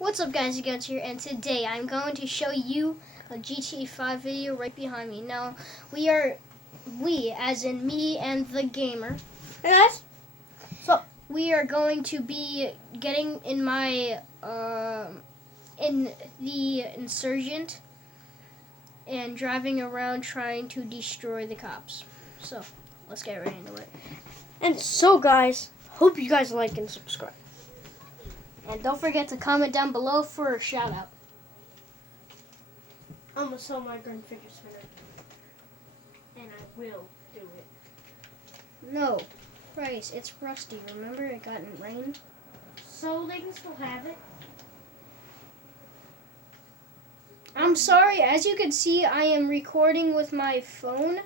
What's up guys, you guys here, and today I'm going to show you a GTA 5 video right behind me. Now, we as in me and the gamer. Hey guys. So we are going to be getting in my, in the Insurgent and driving around trying to destroy the cops. So, let's get right into it. And so guys, hope you guys like and subscribe. And don't forget to comment down below for a shout out. I'm gonna sell my green fidget spinner. And I will do it. No, Bryce, it's rusty. Remember it got in rain? So they can still have it. I'm sorry, as you can see, I am recording with my phone.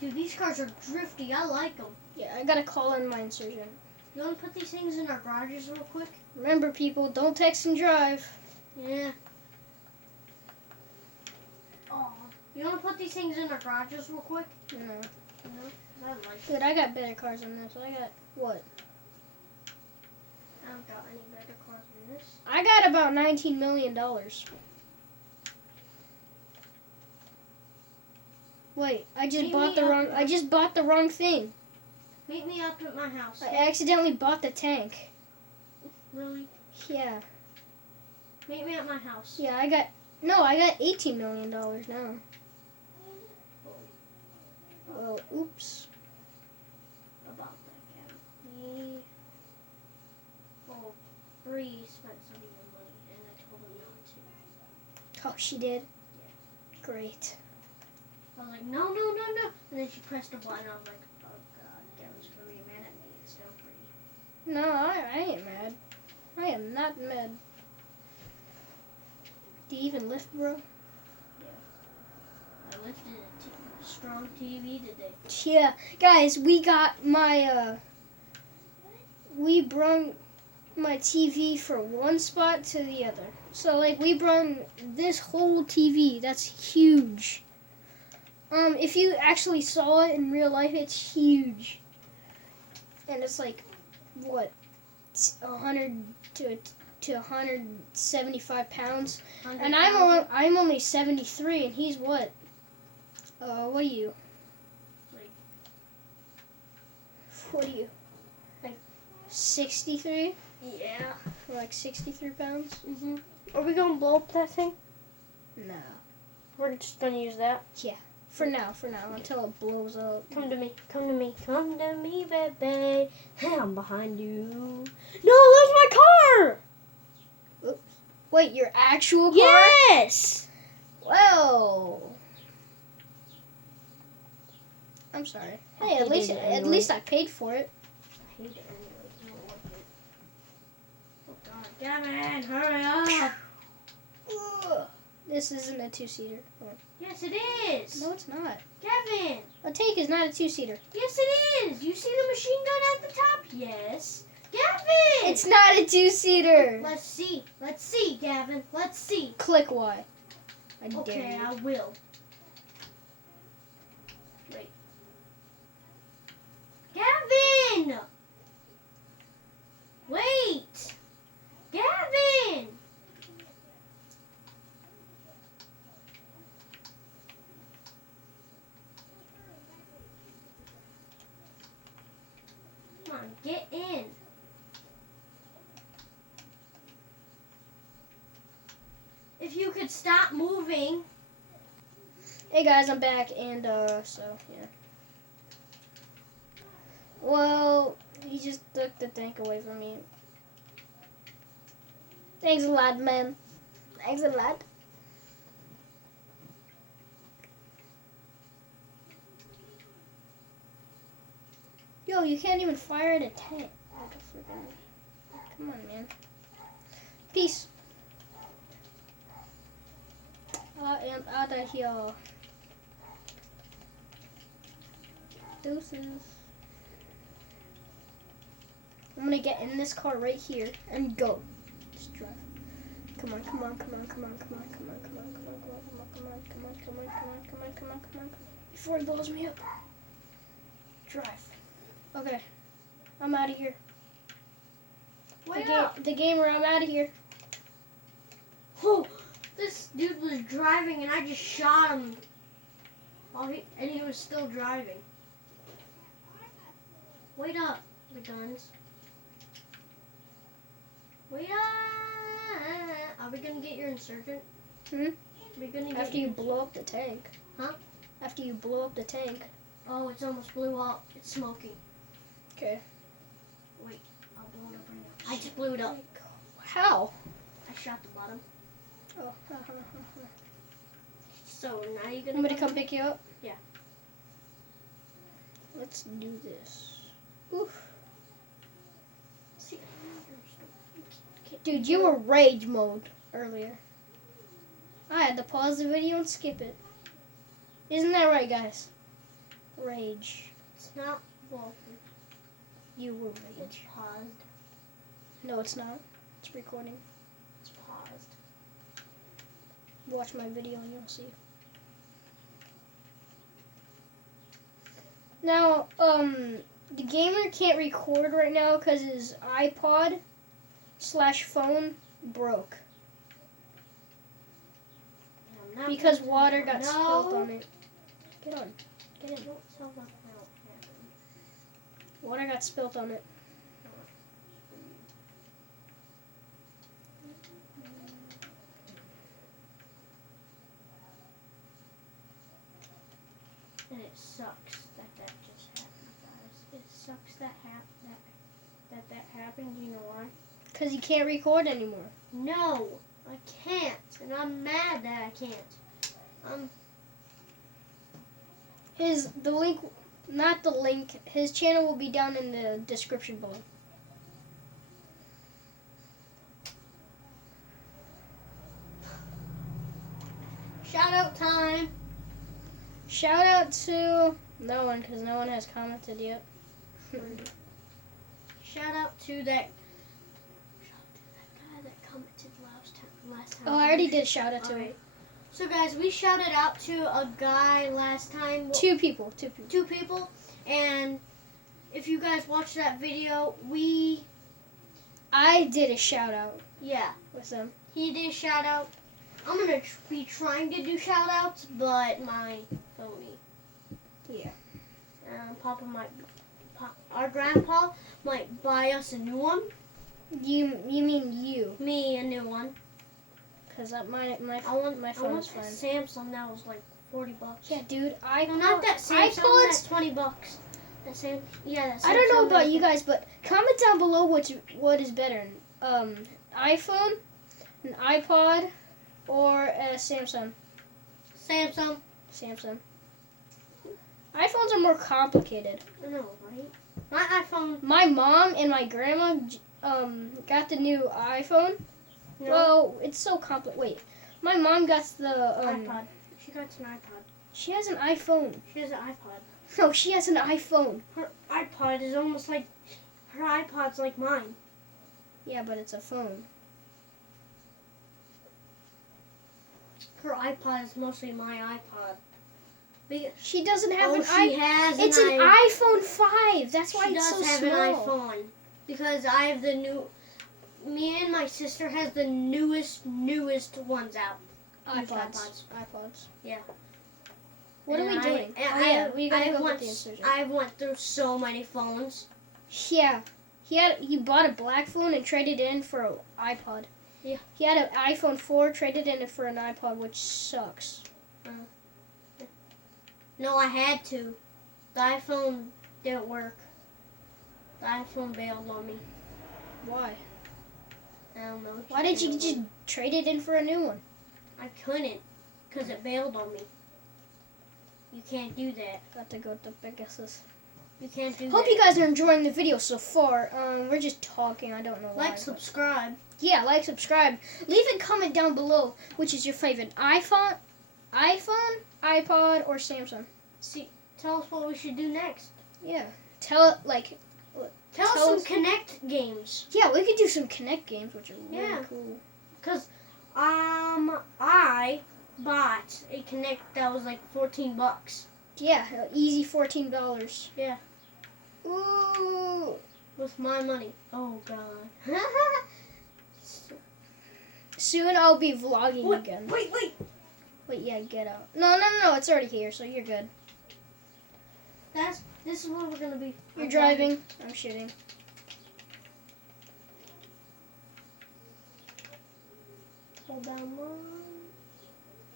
Dude, these cars are drifty. I like them. Yeah, I gotta call in my Insurgent. You wanna put these things in our garages real quick? Remember, people, don't text and drive. Yeah. Oh. You wanna put these things in our garages real quick? No. No? 'Cause I like it. Dude, I got better cars than this. I got, what? I don't got any better cars than this. I got about $19 million. Wait, I just bought the wrong thing. Meet me up at my house. I accidentally bought the tank. Really? Yeah. Meet me at my house. Yeah, I got $18 million now. Oh, oops. About that, Gavin. Bree spent some of your money, and I told him not to. Oh, she did? Yeah. Great. I was like, no. And then she pressed a button, I was like, oh god, Gavin's gonna be mad at me. It's so pretty. No, I ain't mad. I am not mad. Do you even lift, bro? Yeah. I lifted a strong TV today. Yeah. Guys, we got my, we brung my TV from one spot to the other. So, like, we brung this whole TV. That's huge. If you actually saw it in real life, it's huge. And it's like, what, 100 to 175 pounds. And I'm only 73, and he's what? What are you? What are you? Like 63? Yeah. Like 63 pounds? Mhm. Are we gonna blow up that thing? No. We're just gonna use that. For now, until it blows up. Come to me, baby. Hey, I'm behind you. No, that's my car! Wait, your actual car? Yes! Well, I'm sorry. Hey, at least I paid for it. I hate it anyway. You don't like it. Oh god, Gavin, hurry up! Ugh. This isn't a two-seater. Yes, it is. No, it's not. Gavin. A tank is not a two-seater. Yes, it is. You see the machine gun at the top? Yes. Gavin. It's not a two-seater. Let's see, Gavin. Let's see. Click Y. I dare Okay, you. I will. Wait. Gavin. Wait. Gavin. Come on, get in. If you could stop moving. Hey guys, I'm back, and so yeah. Well, he just took the tank away from me. Thanks a lot, man. Thanks a lot. Yo, you can't even fire at a tank. What the frick? Come on, man. Peace. I am out of here. Deuces. I'm gonna get in this car right here and go. Just drive. Come on. Before he blows me up. Drive. Okay. I'm out of here. Wait up. The game where I'm out of here. Oh, this dude was driving and I just shot him. And he was still driving. Wait up, the guns. Wait up. Are we gonna get your insurgent? Hmm? Are we gonna get After you blow up the tank. Huh? After you blow up the tank. Oh, it's almost blew up. It's smoking. Okay. Wait, I'll blow it up right now. I just blew it up. How? I shot the bottom. Oh. So now you're gonna. I'm gonna come pick you up? Yeah. Let's do this. Oof. See, Dude, you were rage mode earlier. I had to pause the video and skip it. Isn't that right, guys? Rage. It's not. Well, You were it's rage. paused. No, it's not. It's recording. It's paused. Watch my video and you'll see. Now, the gamer can't record right now because his iPod/phone broke. I'm not Because gonna- water got No. spilled on it. Get on. Get in. Don't tell them how it happened. Water got spilled on it. And it sucks that just happened, guys. It sucks that that happened. You know why? Because he can't record anymore. No, I can't, and I'm mad that I can't. His channel will be down in the description below. Shout out time. Shout out to no one because no one has commented yet. Shout out to that guy that commented last time. Oh, I already did shout out to him. Alright. So guys, we shouted out to a guy last time. Two people. Two people. And if you guys watched that video, I did a shout out yeah, with them. he did shout out. I'm gonna be trying to do shout outs, but my phony. Yeah. Our grandpa might buy us a new one. You mean you? Me a new one. Because my my phone is fine. Samsung that was like $40. Yeah, dude. No, not that Samsung. iPods. That's $20. That Sam. Yeah, that Samsung. I don't know about you guys, but comment down below what is better, iPhone, an iPod, or a Samsung. Samsung. iPhones are more complicated. I know, right? My iPhone. My mom and my grandma got the new iPhone. No. Well, it's so complicated. Wait, my mom got the iPod. She got an iPod. She has an iPhone. She has an iPod. No, she has an iPhone. Her iPod is almost like her iPod's like mine. Yeah, but it's a phone. Her iPod is mostly my iPod. She doesn't have an she iPhone. has It's an iPhone 5. That's why she it's does so have small. an iPhone because I have the new. Me and my sister has the newest ones out. iPods. Yeah. What are we doing? We gotta go get the insurgent. I went through so many phones. Yeah. He bought a black phone and traded it in for an iPod. Yeah. He had an iPhone 4, traded in it for an iPod, which sucks. No, I had to. The iPhone didn't work. The iPhone bailed on me. Why? I don't know. Why didn't you just trade it in for a new one? I couldn't, because it bailed on me. You can't do that. Got to go to Pegasus. You can't do Hope that. you guys are enjoying the video so far. We're just talking. I don't know why. Like, subscribe. Yeah, like, subscribe. Leave a comment down below which is your favorite iPhone, iPod, or Samsung. See, tell us what we should do next. Yeah. Tell Tell us some Connect games. Yeah, we could do some Connect games, which are really Yeah. cool. Cause I bought a Connect that was like $14. Yeah, easy $14. Yeah. Ooh. With my money. Oh God. soon I'll be vlogging Wait, again. wait. Wait, yeah, get out. No, it's already here, so you're good. This is where we're gonna be. You're driving. I'm shooting. Hold down one.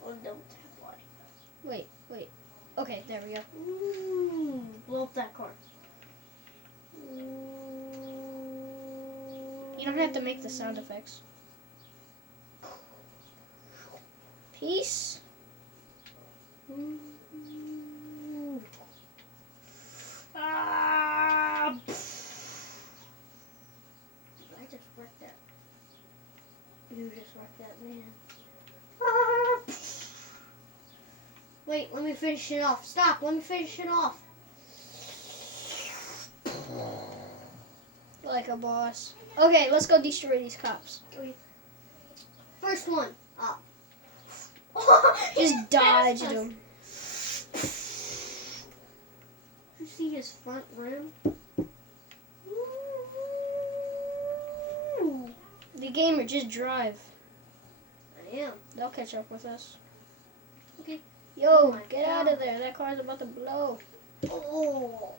Or don't tap Y. Wait. Okay, there we go. Blow up that car. You don't have to make the sound effects. Peace. I just wrecked that. You just wrecked that man. Wait, let me finish it off. Stop, let me finish it off. Like a boss. Okay, let's go destroy these cops. First one, up. Just dodge Did them. you see his front rim? The gamer, just drive. I am. They'll catch up with us. Okay. Yo, Oh my get God. out of there. That car's about to blow. Oh.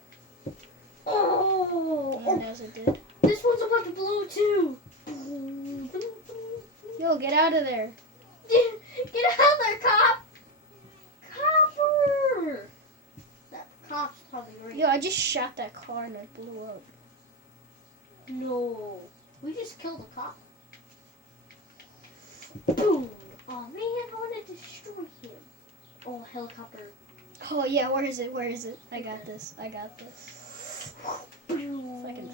And as it did. This one's about to blow too. Yo, get out of there. Get out of there, cop! Copper! That cop's probably right. Yo, I just shot that car and it blew up. No. We just killed a cop. Boom! Oh man, I want to destroy him. Oh, helicopter. Oh yeah, where is it? I got this. If I can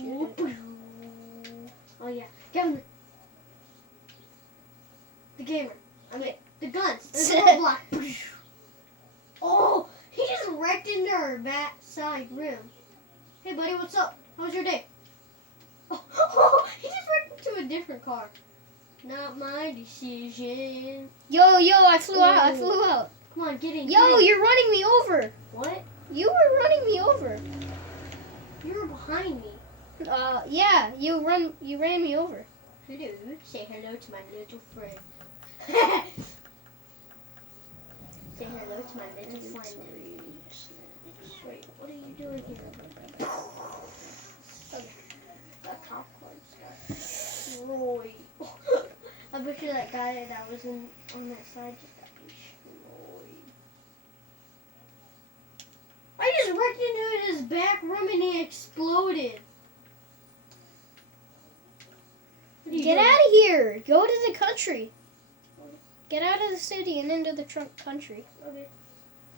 shoot it. Oh yeah, Kevin. The gamer. I mean, the guns. There's a roadblock. Oh, he just wrecked into our back side rim. Hey buddy, what's up? How was your day? Oh, he just wrecked into a different car. Not my decision. Yo, I flew out. Come on, get in. Yo, get in. you're running me over. What? You were running me over. You were behind me. Yeah, you ran me over. Hello, say hello to my little friend. Say hello to my little friend. Wait, what are you doing here? Okay. That cop car just got destroyed. I bet you that guy that was on that side just got destroyed. I just wrecked into his back room and he exploded. Get out of here. Go to the country. Get out of the city and into the trunk country. Okay.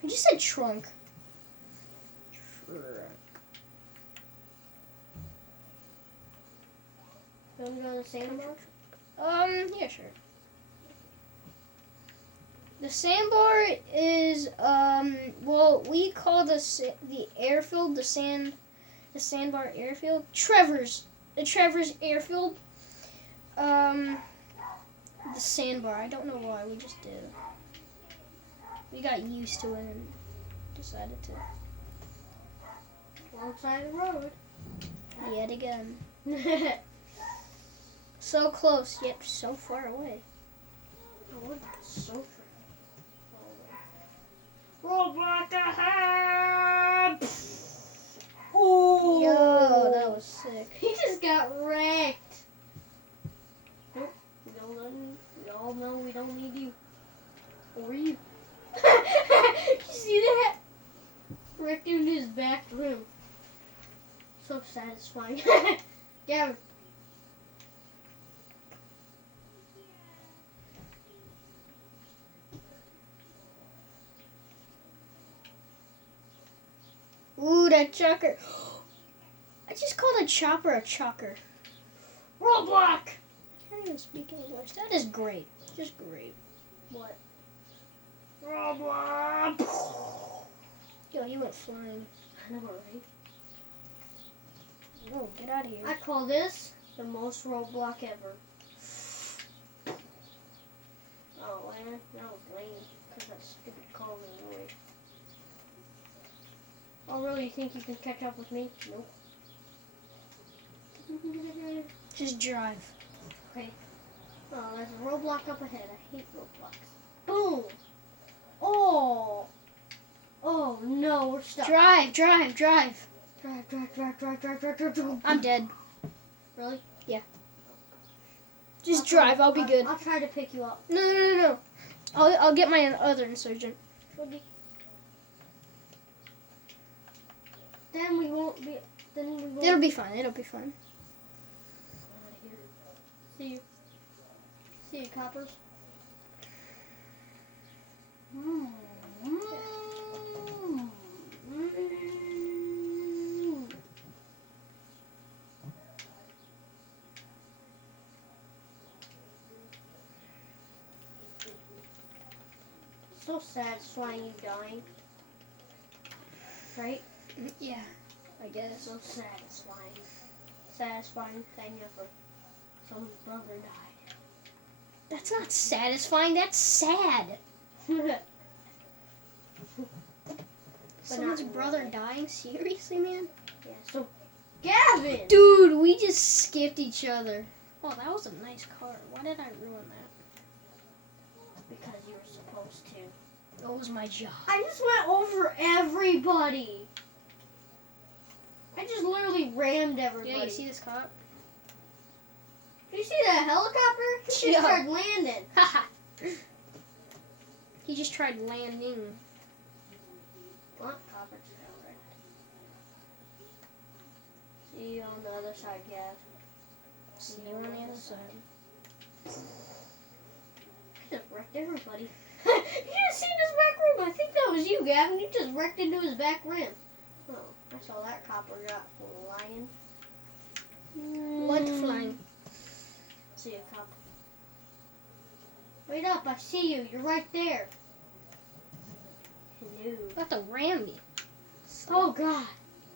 I just said trunk. You want to go to the sandbar? Yeah, sure. The sandbar is, well, we call the airfield, the sandbar airfield, the Trevor's airfield. The sandbar, I don't know why, we just did. We got used to it and decided to. Wrong side of the road. Yet again. So close, yet so far away. Oh, so far. Roadblock ahead! Oh! Yo, that was sick. He just got wrecked. Nope. We all know we don't need you. Or you. You see that? Wrecked in his back room. So satisfying. Gavin. Ooh, that chucker. I just called a chopper a chucker. Roadblock! I can't even speak English. That is great. Just great. What? Roadblock! Yo, he went flying. I know, right? No, get out of here. I call this the most roadblock ever. Oh, man, that was lame. Because that stupid car was annoying. Oh, really? You think you can catch up with me? Nope. Just drive. Okay. Oh, there's a roadblock up ahead. I hate roadblocks. Boom! Oh! Oh no, we're stuck. Drive. Drive. I'm dead. Really? Just drive. I'll be good. I'll try to pick you up. No. I'll get my other insurgent. Then we won't be. It'll be fine. It'll be fine. Out of here. See you. See you, coppers. So satisfying you dying. Right? Yeah, I guess. So satisfying. Satisfying thing ever. Someone's brother died. That's not satisfying. That's sad. Someone's brother dying? Seriously, man? Yeah, so Gavin! Dude, we just skipped each other. Oh, that was a nice car. Why did I ruin that? Because you were supposed to. That was my job. I just went over everybody. I just literally rammed everybody. Yeah, you see this cop? Did you see that helicopter? He just Yeah. started landing. Haha. He just tried landing. What? Copper just got wrecked. See you on the other side, Gav. See you on the other side. I just wrecked everybody. You just seen his back rim. I think that was you, Gavin. You just wrecked into his back rim. Oh, I saw that copper got flying. Went flying. See you, cop. Wait up, I see you. You're right there. Hello. About to ram me. Oh, God.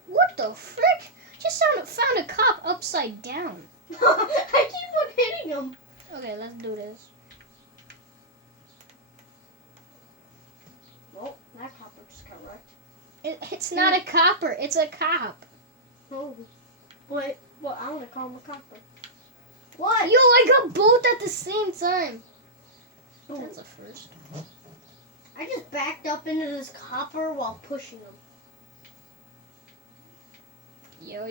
What the frick? Just found a cop upside down. I keep on hitting him. Okay, let's do this. Well, that copper just got wrecked. It's not a copper. It's a cop. Oh. Wait, well, I'm going to call him a copper. What? Yo, I got both at the same time. Boom. That's a first. I just backed up into this copper while pushing him. Yo.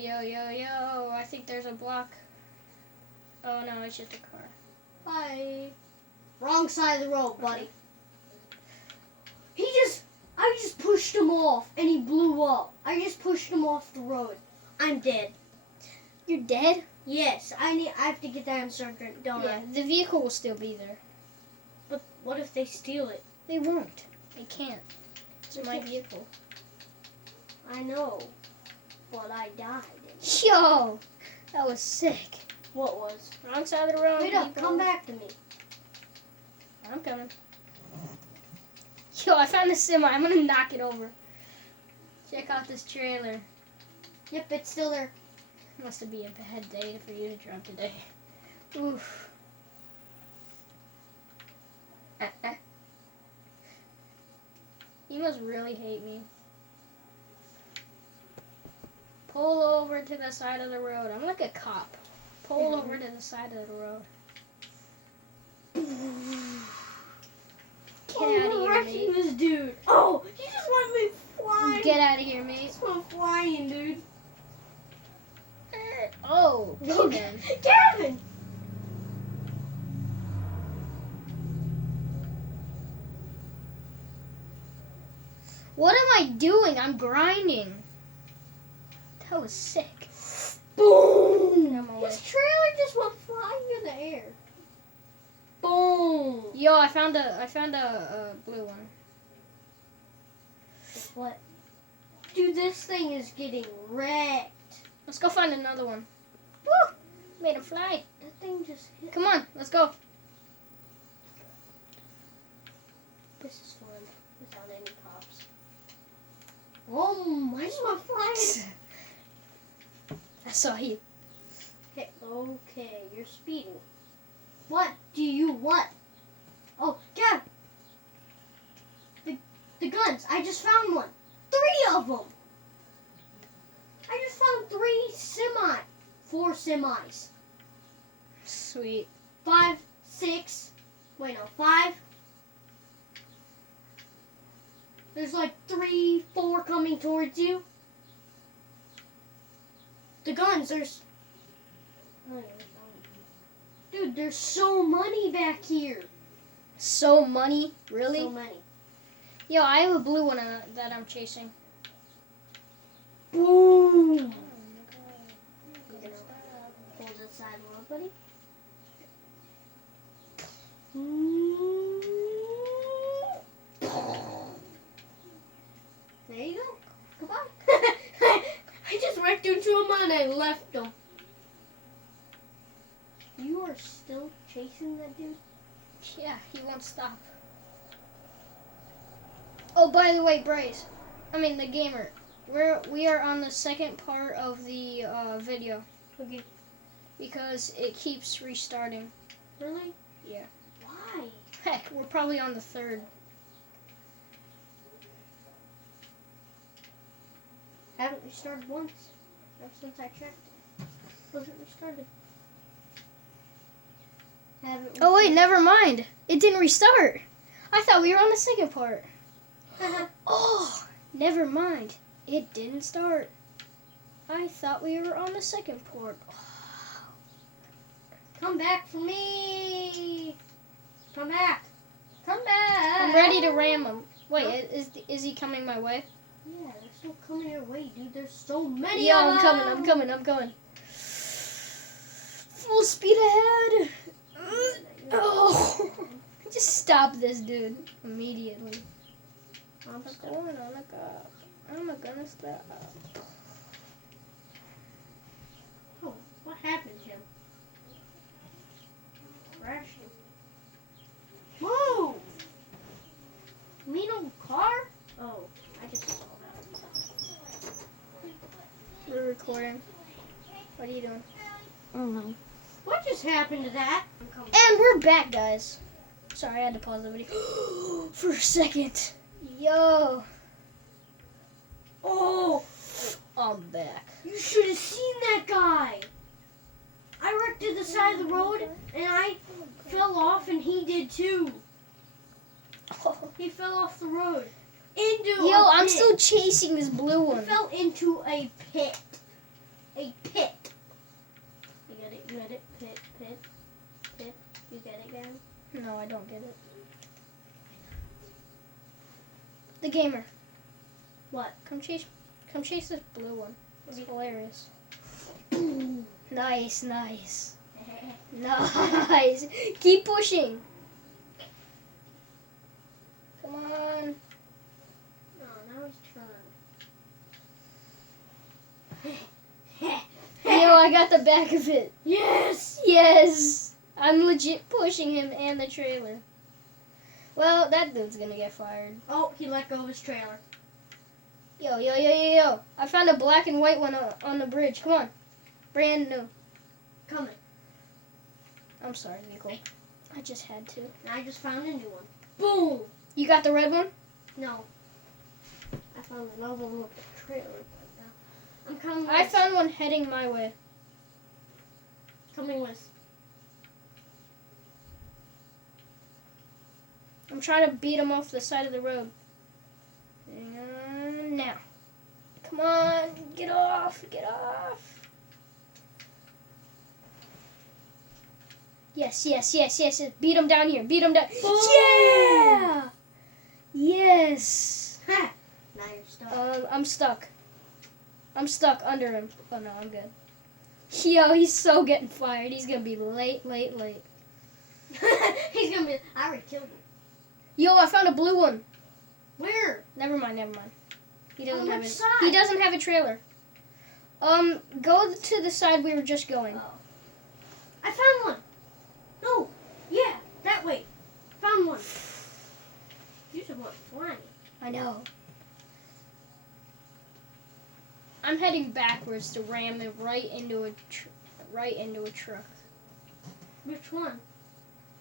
I think there's a block. Oh, no, it's just a car. Bye. Wrong side of the road, buddy. I just pushed him off and he blew up. I just pushed him off the road. I'm dead. You're dead? Yes, I have to get that insurgent, don't Yeah, the vehicle will still be there. But what if they steal it? They won't. They can't. It's They my can't. vehicle. I know, but I died. Yo, that was sick. What was? Wrong side of the road. Wait up, people. come back to me. I'm coming. Yo, I found the semi. I'm gonna knock it over. Check out this trailer. Yep, it's still there. Must be a bad day for you to drive today. Oof. You must really hate me. Pull over to the side of the road. I'm like a cop. Pull over to the side of the road. Get out of we're here, wrecking mate. this dude. Oh, he just went me flying. Get out of here, He mate. just went flying, dude. Oh, Look, then. Gavin! What am I doing? I'm grinding. That was sick. Boom! I'm away. His trailer just went flying in the air. Boom! Yo, I found a blue one. What? Dude, this thing is getting wrecked. Let's go find another one. Woo! Made him fly. That thing just hit. Come on, let's go. This is fun without any cops. Oh, I just went flying. I saw you. Okay, you're speeding. What do you want? Oh, Gav! The guns. I just found one. 3 of them. I just found 4 semis. Sweet. 5 6. Wait, no, 5. There's like 3, 4 coming towards you. The guns, there's... Dude, there's so many back here. So money? Really? So many. Yo, I have a blue one that I'm chasing. Boom! You gonna hold the side wall, buddy? There you go. Goodbye. I just wrecked into him and I left him. You are still chasing that dude? Yeah, he won't stop. Oh, by the way, Bryce. I mean, the gamer. We are on the second part of the video. Okay. Because it keeps restarting. Really? Yeah. Why? Heck, we're probably on the third. Haven't restarted once. Ever since I checked. Wasn't restarted. Haven't Oh wait, restarted. never mind. It didn't restart. I thought we were on the second part. Uh-huh. Oh, never mind. It didn't start. I thought we were on the second part. Come back for me. Come back. Come back. I'm ready to ram him. Wait, is he coming my way? Yeah, they're still coming your way, dude. There's so many Yo, of them. I'm coming. Full speed ahead. Oh, just stop this dude immediately. I'm going on a go. I'm gonna stop. Oh, what happened to him? Crashed him. Move! You mean old car? Oh, I just saw that. We're recording. What are you doing? I don't know. What just happened to that? And we're back, guys. Sorry, I had to pause the video for a second. Yo. Oh, I'm back. you should have seen that guy. I wrecked to the side of the road and I fell off and he did too. He fell off the road. Into Yo, a I'm pit. still chasing this blue He one. fell into a pit. A pit. You get it? Pit. You get it, Gavin? No, I don't get it. The gamer. What? Come chase this blue one. It's hilarious. Nice. Nice. Keep pushing. Come on. Oh, now he's turned. Yo, I got the back of it. Yes! Yes. I'm legit pushing him and the trailer. Well, that dude's gonna get fired. Oh, he let go of his trailer. Yo. I found a black and white one on the bridge. Come on. Brand new. Coming. I'm sorry, Nicole. I just had to. And I just found a new one. Boom! You got the red one? No. I found another one with the trailer. I'm coming with. I found one heading my way. Coming with. I'm trying to beat him off the side of the road. And now. Come on. Get off. Yes. Beat him down here. Boom! Yeah! Yes. Ha! Now you're stuck. I'm stuck under him. Oh no, I'm good. Yo, he's so getting fired. He's gonna be late. He's gonna be. I already killed him. Yo, I found a blue one. Where? Never mind. He doesn't On have which it. side? He doesn't have a trailer. Go to the side we were just going. Oh. I found one. No. Yeah, that way. Found one. You should want flying. I know. I'm heading backwards to ram it right into a truck. Which one?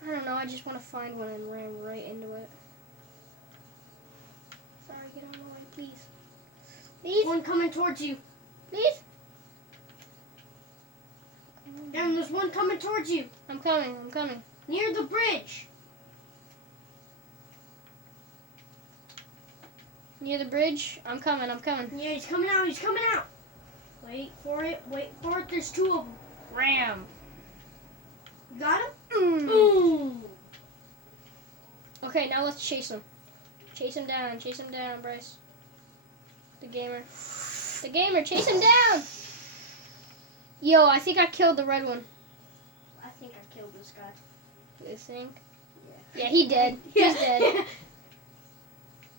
I don't know. I just want to find one and ram right into it. Sorry, get on the way, please. Please, One coming towards you. please. And there's one coming towards you. I'm coming. Near the bridge. Near the bridge? I'm coming. Yeah, he's coming out. Wait for it. There's two of them. Ram. You got him? Mm. Boom. Okay, now let's chase him. Chase him down, Bryce. The gamer, chase him down! Yo, I think I killed the red one. I think I killed this guy. You think? Yeah. Yeah, he dead. He's dead.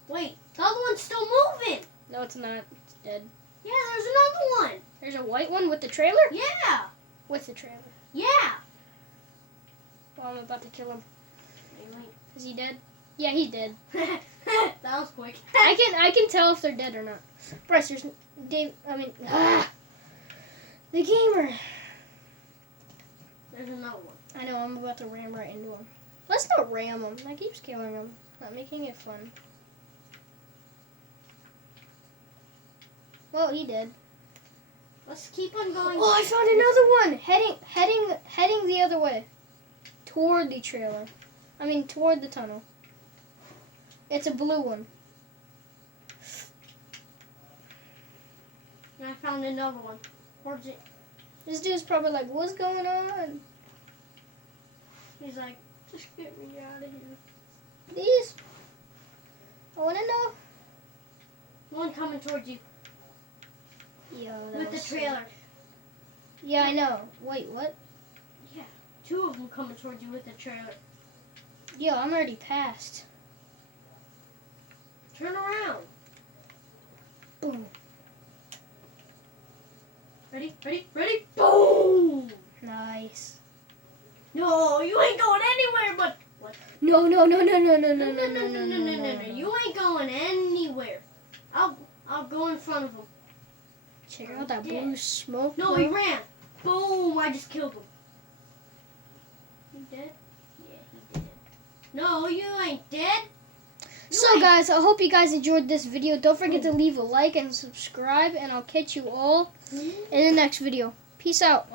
Wait, the other one's still moving. No, it's not. It's dead. Yeah, there's another one. There's a white one with the trailer? Yeah. With the trailer. Yeah. Well, I'm about to kill him. Wait. Is he dead? Yeah, he's dead. That was quick. I can tell if they're dead or not. Bryce, there's Dave. The gamer. There's another one. I know. I'm about to ram right into him. Let's not ram him. That keeps killing him. Not making it fun. Well, he did. Let's keep on going. Oh, I found another one. Heading the other way. Toward the trailer. Toward the tunnel. It's a blue one. And I found another one. Where's it? This dude's probably like, what's going on? He's like, just get me out of here. Please. I want to know. One coming towards you. Yo, With the trailer. Yeah, I know. Wait, what? Yeah. Two of them coming towards you with the trailer. Yo, I'm already past. Turn around. Boom. Ready? Boom! Nice. No, you ain't going anywhere, but... What? No. No. You ain't going anywhere. I'll go in front of him. Check out that blue smoke. No, he ran. Boom! I just killed him. You dead? Yeah, he dead. No, you ain't dead. So guys, I hope you guys enjoyed this video. Don't forget to leave a like and subscribe, and I'll catch you all in the next video. Peace out.